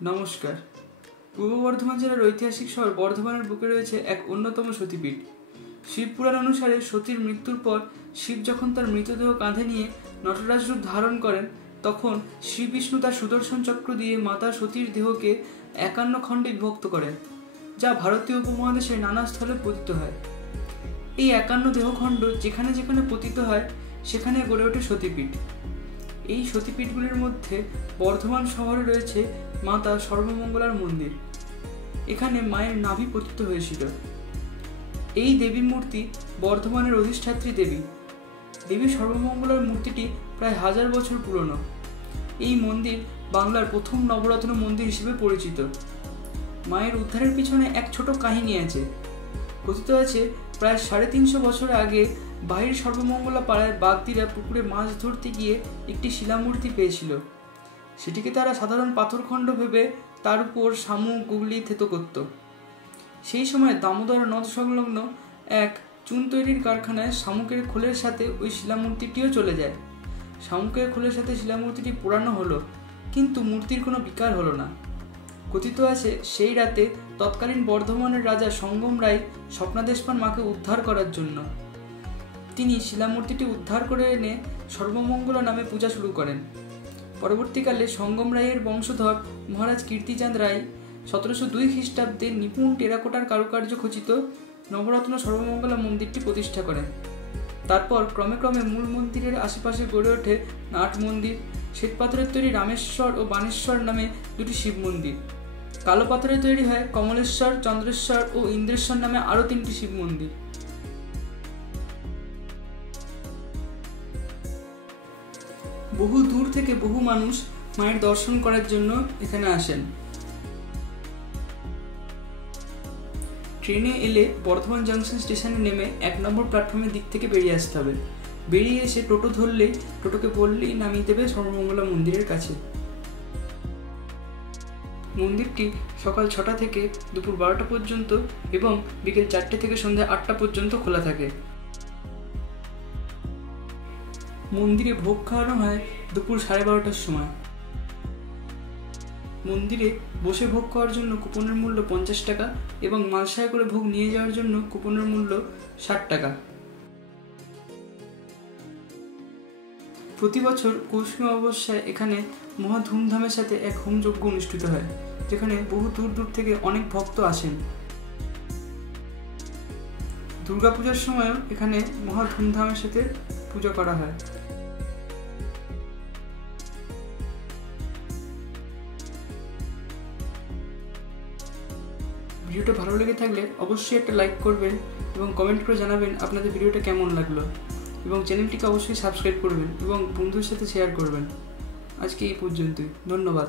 নমস্কার। পূর্ব বর্ধমান জেলার ঐতিহাসিক শহর বর্ধমানের বুকে রয়েছে এক অন্যতম সতীপীঠ। শিবপুরাণ অনুসারে সতীর মৃত্যুর পর শিব যখন তার মৃতদেহ কাঁধে নিয়ে নটরাজ রূপ ধারণ করেন, তখন শ্রী বিষ্ণু তার সুদর্শন চক্র দিয়ে মাতা সতীর দেহকে 51 খণ্ডে বিভক্ত করেন, যা ভারতীয় উপমহাদেশের নানা স্থলে পতিত হয়। এই 51 দেহখণ্ড যেখানে যেখানে পতিত হয় সেখানে গড়ে ওঠে সতীপীঠ। এই সতীপীঠগুলির মধ্যে বর্ধমান শহরে রয়েছে মাতা সর্বমঙ্গলার মন্দির। এখানে মায়ের নাভি পতিত হয়েছিল। এই দেবীর মূর্তি বর্ধমানের অধিষ্ঠাত্রী দেবী। দেবী সর্বমঙ্গলার মূর্তিটি প্রায় 1000 বছর পুরনো। এই মন্দির বাংলার প্রথম নবরত্ন মন্দির হিসেবে পরিচিত। মায়ের উদ্ধারের পিছনে এক ছোট কাহিনী আছে। কথিত আছে, প্রায় 350 বছর আগে বাহির সর্বমঙ্গলা পাড়ায় বাগদিরা পুকুরে মাছ ধরতে গিয়ে একটি শিলামূর্তি পেয়েছিল। সেটিকে তারা সাধারণ পাথরখণ্ড ভেবে তার উপর শামুক, গুগলি থেতো করত। সেই সময় দামোদর নদ সংলগ্ন এক চুন তৈরির কারখানায় শামুকের খোলের সাথে ওই শিলামূর্তিটিও চলে যায়। শামুকের খোলের সাথে শিলামূর্তিটি পোড়ানো হলো, কিন্তু মূর্তির কোনো বিকার হলো না। কথিত আছে, সেই রাতে তৎকালীন বর্ধমানের রাজা সঙ্গম রায় স্বপ্নাদেশ পান মাকে উদ্ধার করার জন্য। তিনি শিলামূর্তিটি উদ্ধার করে এনে সর্বমঙ্গলা নামে পূজা শুরু করেন। পরবর্তীকালে সঙ্গম রায়ের বংশধর মহারাজ কীর্তিচাঁদ রায় 1702 খ্রিস্টাব্দে নিপুণ টেরাকোটার কারুকার্য খচিত নবরত্ন সর্বমঙ্গলা মন্দিরটি প্রতিষ্ঠা করেন। তারপর ক্রমে ক্রমে মূল মন্দিরের আশেপাশে গড়ে ওঠে নাট মন্দির, শ্বেতপাথরের তৈরি রামেশ্বর ও বানেশ্বর নামে দুটি শিব মন্দির। কালো পাথরের তৈরি হয় কমলেশ্বর, চন্দ্রেশ্বর ও ইন্দ্রেশ্বর নামে আরও 3টি শিব মন্দির। বহু দূর থেকে বহু মানুষ মায়ের দর্শন করার জন্য এখানে আসেন। ট্রেনে এলে বর্ধমান জংশন স্টেশনে নেমে 1 নম্বর প্ল্যাটফর্মের দিক থেকে বেরিয়ে আসতে হবে। বেরিয়ে এসে টোটো ধরলেই, টোটোকে বললেই নামিয়ে দেবে সর্বমঙ্গলা মন্দিরের কাছে। মন্দিরটি সকাল 6টা থেকে দুপুর 12টা পর্যন্ত এবং বিকেল 4টে থেকে সন্ধ্যা 8টা পর্যন্ত খোলা থাকে। মন্দিরে ভোগ খাওয়ানো হয় দুপুর 12:30টার সময়। মন্দিরে বসে ভোগ খাওয়ার জন্য কুপনের মূল্য 50 টাকা এবং মালসায় করে ভোগ নিয়ে যাওয়ার জন্য কুপনের মূল্য 60 টাকা। প্রতি বছর পৌষমী অমাবস্যায় এখানে মহা ধুমধামের সাথে এক হোমযজ্ঞ অনুষ্ঠিত হয়, যেখানে বহু দূর দূর থেকে অনেক ভক্ত আসেন। দুর্গাপূজার সময়ও এখানে মহা ধুমধামের সাথে পূজা করা হয়। ভিডিওটা ভালো লেগে থাকলে অবশ্যই একটা লাইক করবেন এবং কমেন্ট করে জানাবেন আপনাদের ভিডিওটা কেমন লাগলো, এবং চ্যানেলটিকে অবশ্যই সাবস্ক্রাইব করবেন এবং বন্ধুদের সাথে শেয়ার করবেন। আজকে এই পর্যন্তই। ধন্যবাদ।